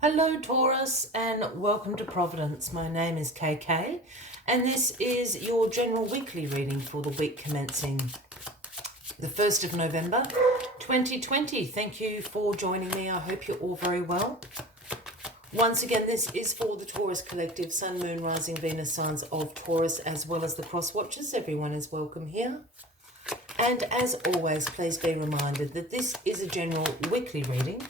Hello Taurus and welcome to Providence. My name is KK and this is your general weekly reading for the week commencing the 1st of November 2020. Thank you for joining me. I hope you're all very well. Once again, this is for the Taurus Collective, Sun, Moon, Rising, Venus signs of Taurus, as well as the cross watchers. Everyone is welcome here. And as always, please be reminded that this is a general weekly reading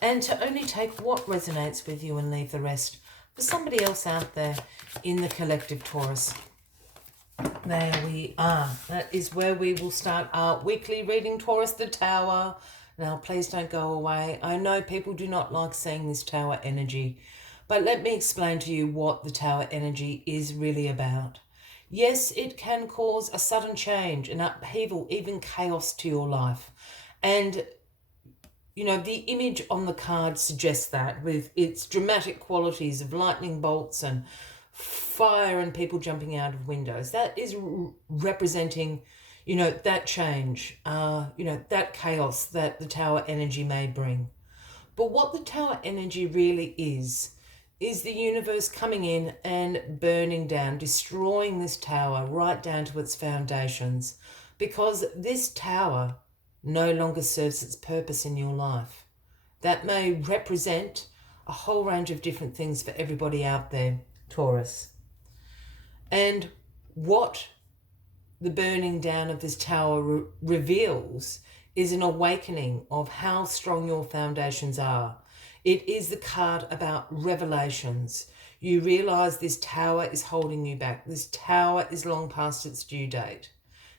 and to only take what resonates with you and leave the rest for somebody else out there in the collective Taurus. There we are. That is where we will start our weekly reading, Taurus, the Tower. Now, please don't go away. I know people do not like seeing this Tower energy, but let me explain to you what the Tower energy is really about. Yes, it can cause a sudden change, an upheaval, even chaos to your life. And you know, the image on the card suggests that, with its dramatic qualities of lightning bolts and fire and people jumping out of windows. That is representing, you know, that change, that chaos that the Tower energy may bring. But what the Tower energy really is the universe coming in and burning down, destroying this tower right down to its foundations, because this tower no longer serves its purpose in your life. That may represent a whole range of different things for everybody out there, Taurus. And what the burning down of this tower reveals is an awakening of how strong your foundations are. It is the card about revelations. You realize this tower is holding you back. This tower is long past its due date.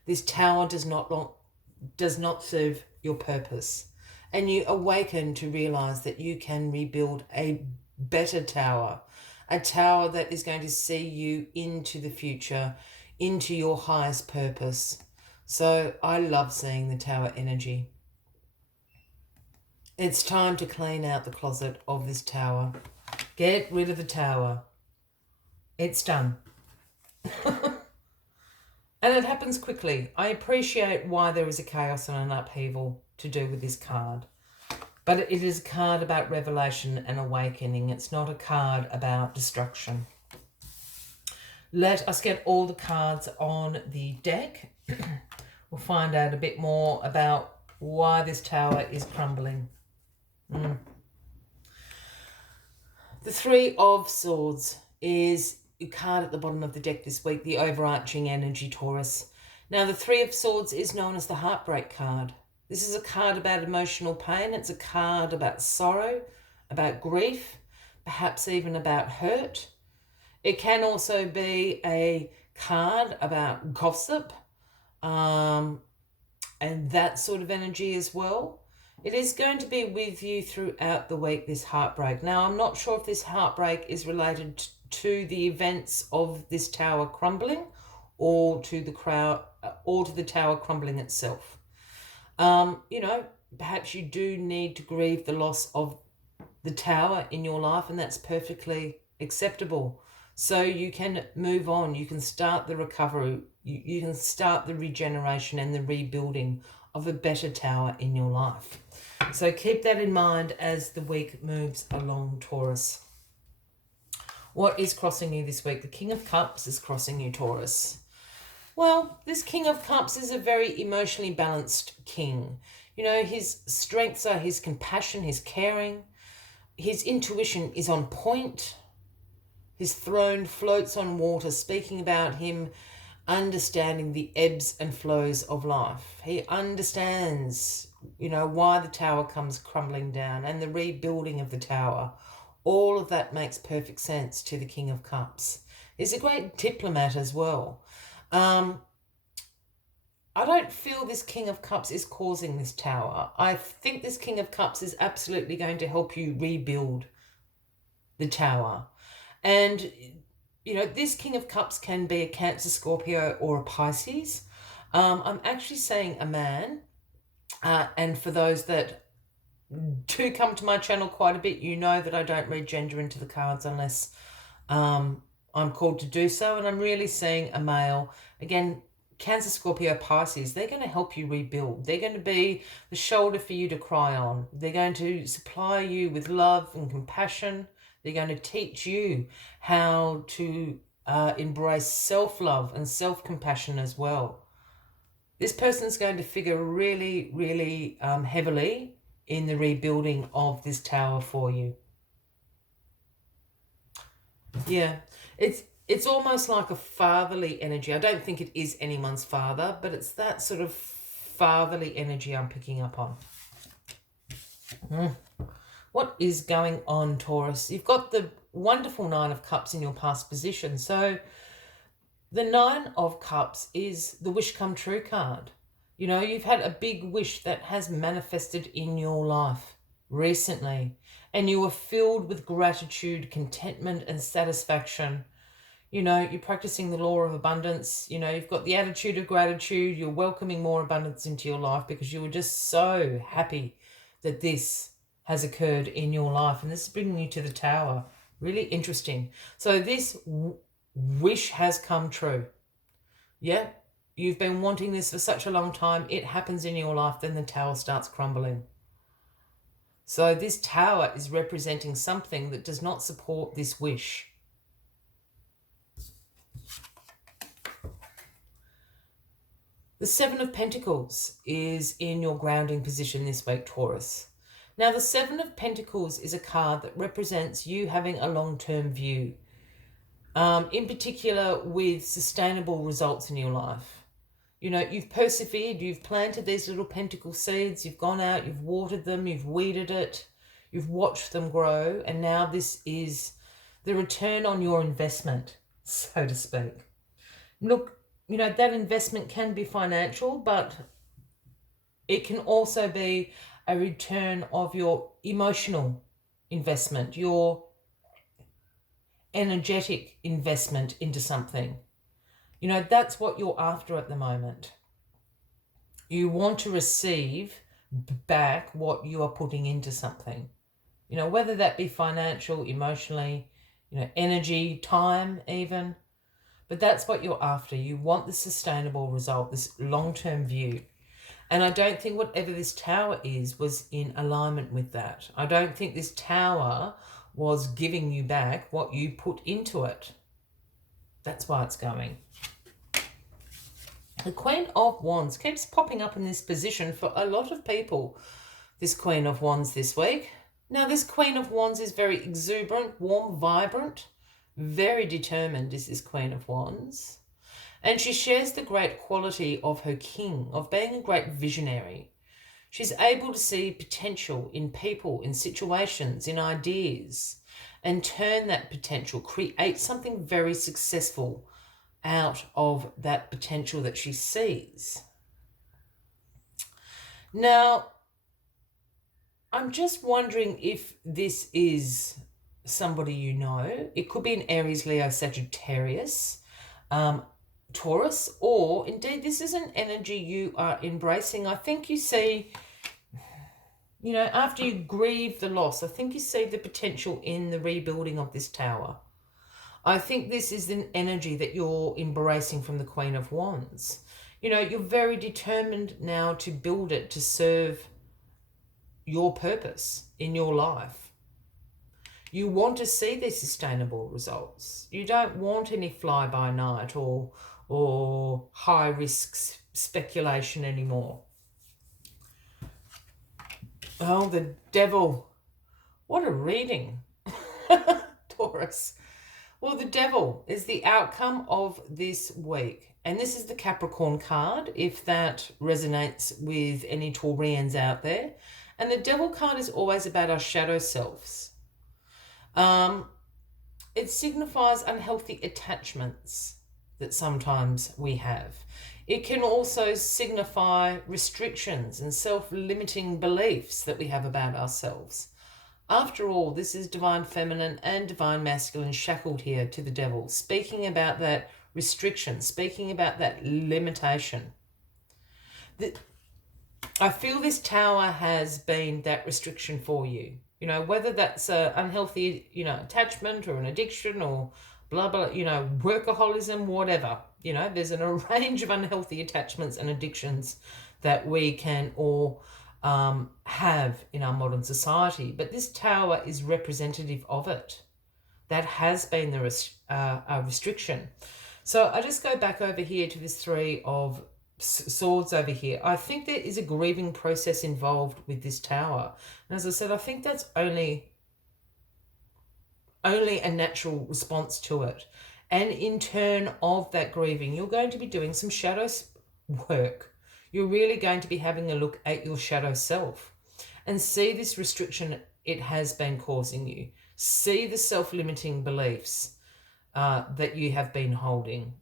This tower does not serve your purpose. And you awaken to realize that you can rebuild a better tower, a tower that is going to see you into the future, into your highest purpose. So I love seeing the Tower energy. It's time to clean out the closet of this tower. Get rid of the tower. It's done. And it happens quickly. I appreciate why there is a chaos and an upheaval to do with this card. But it is a card about revelation and awakening. It's not a card about destruction. Let us get all the cards on the deck. We'll find out a bit more about why this tower is crumbling. The Three of Swords is a card at the bottom of the deck this week, the overarching energy, Taurus. Now, the Three of Swords is known as the Heartbreak card. This is a card about emotional pain. It's a card about sorrow, about grief, perhaps even about hurt. It can also be a card about gossip and that sort of energy as well. It is going to be with you throughout the week, this heartbreak. Now, I'm not sure if this heartbreak is related to the events of this tower crumbling or to the tower crumbling itself. Perhaps you do need to grieve the loss of the tower in your life, and that's perfectly acceptable. So you can move on. You can start the recovery. You can start the regeneration and the rebuilding of a better tower in your life. So keep that in mind as the week moves along, Taurus. What is crossing you this week? The King of Cups is crossing you, Taurus. Well, this King of Cups is a very emotionally balanced king. You know, his strengths are his compassion, his caring. His intuition is on point. His throne floats on water, speaking about him understanding the ebbs and flows of life. He understands, why the tower comes crumbling down and the rebuilding of the tower. All of that makes perfect sense to the King of Cups. He's a great diplomat as well. I don't feel this King of Cups is causing this tower. I think this King of Cups is absolutely going to help you rebuild the tower. And, this King of Cups can be a Cancer, Scorpio, or a Pisces. I'm actually saying a man. And for those that do come to my channel quite a bit, you know that I don't read gender into the cards unless I'm called to do so. And I'm really seeing a male. Again, Cancer, Scorpio, Pisces, they're going to help you rebuild. They're going to be the shoulder for you to cry on. They're going to supply you with love and compassion. They're going to teach you how to embrace self-love and self-compassion as well. This person's going to figure really, really heavily in the rebuilding of this tower for you. Yeah, it's almost like a fatherly energy. I don't think it is anyone's father, but it's that sort of fatherly energy I'm picking up on. What is going on, Taurus? You've got the wonderful Nine of Cups in your past position. So the Nine of Cups is the wish come true card. You know, you've had a big wish that has manifested in your life recently, and you were filled with gratitude, contentment, and satisfaction. You know, you're practicing the law of abundance. You know, you've got the attitude of gratitude. You're welcoming more abundance into your life because you were just so happy that this has occurred in your life. And this is bringing you to the Tower. Really interesting. So this wish has come true. Yeah, you've been wanting this for such a long time. It happens in your life. Then the Tower starts crumbling. So this Tower is representing something that does not support this wish. The Seven of Pentacles is in your grounding position this week, Taurus. Now, the Seven of Pentacles is a card that represents you having a long-term view, in particular with sustainable results in your life. You know, you've persevered, you've planted these little pentacle seeds, you've gone out, you've watered them, you've weeded it, you've watched them grow, and now this is the return on your investment, so to speak. Look, you know, that investment can be financial, but it can also be a return of your emotional investment, your energetic investment into something. You know, that's what you're after at the moment. You want to receive back what you are putting into something. You know, whether that be financial, emotionally, you know, energy, time even. But that's what you're after. You want the sustainable result, this long-term view. And I don't think whatever this Tower is was in alignment with that. I don't think this Tower was giving you back what you put into it. That's why it's going. The Queen of Wands keeps popping up in this position for a lot of people, this Queen of Wands this week. Now, this Queen of Wands is very exuberant, warm, vibrant, very determined is this Queen of Wands. And she shares the great quality of her king, of being a great visionary. She's able to see potential in people, in situations, in ideas, and turn that potential, create something very successful out of that potential that she sees. Now, I'm just wondering if this is somebody you know. It could be an Aries, Leo, Sagittarius, Taurus, or indeed this is an energy you are embracing. I think you see, you know, after you grieve the loss, I think you see the potential in the rebuilding of this Tower. I think this is an energy that you're embracing from the Queen of Wands. You know, you're very determined now to build it to serve your purpose in your life. You want to see these sustainable results. You don't want any fly-by-night or high-risk speculation anymore. Oh, the Devil. What a reading, Taurus. Well, the Devil is the outcome of this week. And this is the Capricorn card, if that resonates with any Taurians out there. And the Devil card is always about our shadow selves. It signifies unhealthy attachments that sometimes we have. It can also signify restrictions and self-limiting beliefs that we have about ourselves. After all, this is divine feminine and divine masculine shackled here to the Devil, speaking about that restriction, speaking about that limitation. I feel this Tower has been that restriction for you. You know, whether that's an unhealthy, you know, attachment or an addiction or blah, blah, workaholism, whatever. There's a range of unhealthy attachments and addictions that we can all have in our modern society. But this tower is representative of it. That has been the restriction. So I just go back over here to this Three of Swords over here. I think there is a grieving process involved with this tower. And as I said, I think that's only a natural response to it. And in turn of that grieving, you're going to be doing some shadow work. You're really going to be having a look at your shadow self and see this restriction it has been causing you. See the self-limiting beliefs that you have been holding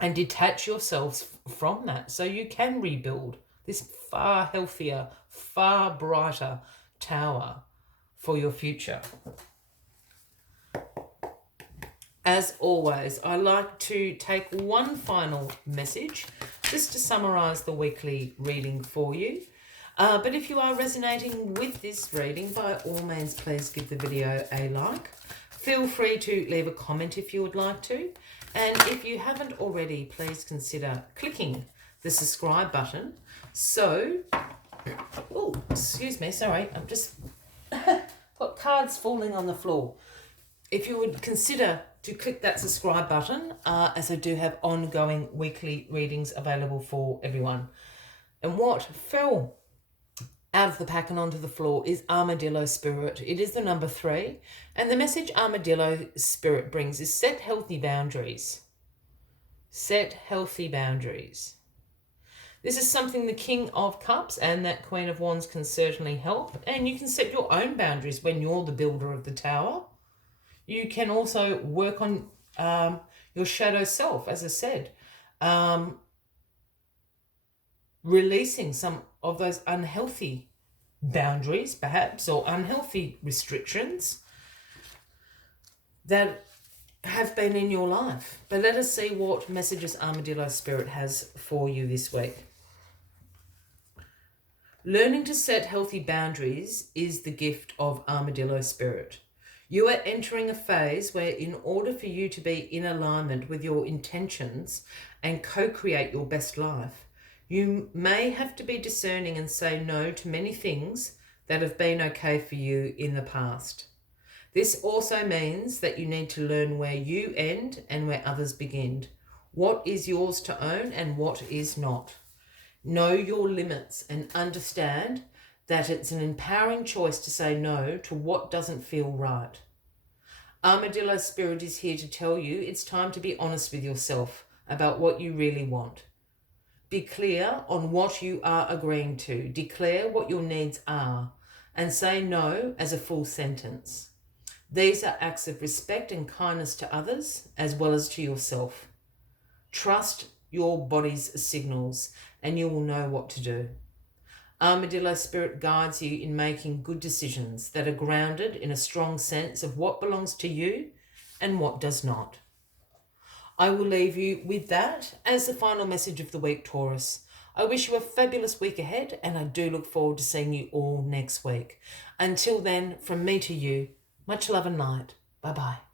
and detach yourselves from that so you can rebuild this far healthier, far brighter tower for your future. As always, I like to take one final message just to summarize the weekly reading for you. But if you are resonating with this reading, by all means, please give the video a like. Feel free to leave a comment if you would like to. And if you haven't already, please consider clicking the subscribe button. So, oh, excuse me, sorry, I've just got cards falling on the floor. If you would consider to click that subscribe button, as I do have ongoing weekly readings available for everyone. And what fell out of the pack and onto the floor is Armadillo Spirit. It is the number 3. And the message Armadillo Spirit brings is set healthy boundaries. Set healthy boundaries. This is something the King of Cups and that Queen of Wands can certainly help. And you can set your own boundaries when you're the builder of the tower. You can also work on your shadow self, as I said. Releasing some of those unhealthy boundaries, perhaps, or unhealthy restrictions that have been in your life. But let us see what messages Armadillo Spirit has for you this week. Learning to set healthy boundaries is the gift of Armadillo Spirit. You are entering a phase where, in order for you to be in alignment with your intentions and co-create your best life, you may have to be discerning and say no to many things that have been okay for you in the past. This also means that you need to learn where you end and where others begin. What is yours to own and what is not. Know your limits and understand that it's an empowering choice to say no to what doesn't feel right. Armadillo Spirit is here to tell you it's time to be honest with yourself about what you really want. Be clear on what you are agreeing to. Declare what your needs are and say no as a full sentence. These are acts of respect and kindness to others as well as to yourself. Trust your body's signals and you will know what to do. Armadillo Spirit guides you in making good decisions that are grounded in a strong sense of what belongs to you and what does not. I will leave you with that as the final message of the week, Taurus. I wish you a fabulous week ahead and I do look forward to seeing you all next week. Until then, from me to you, much love and light. Bye-bye.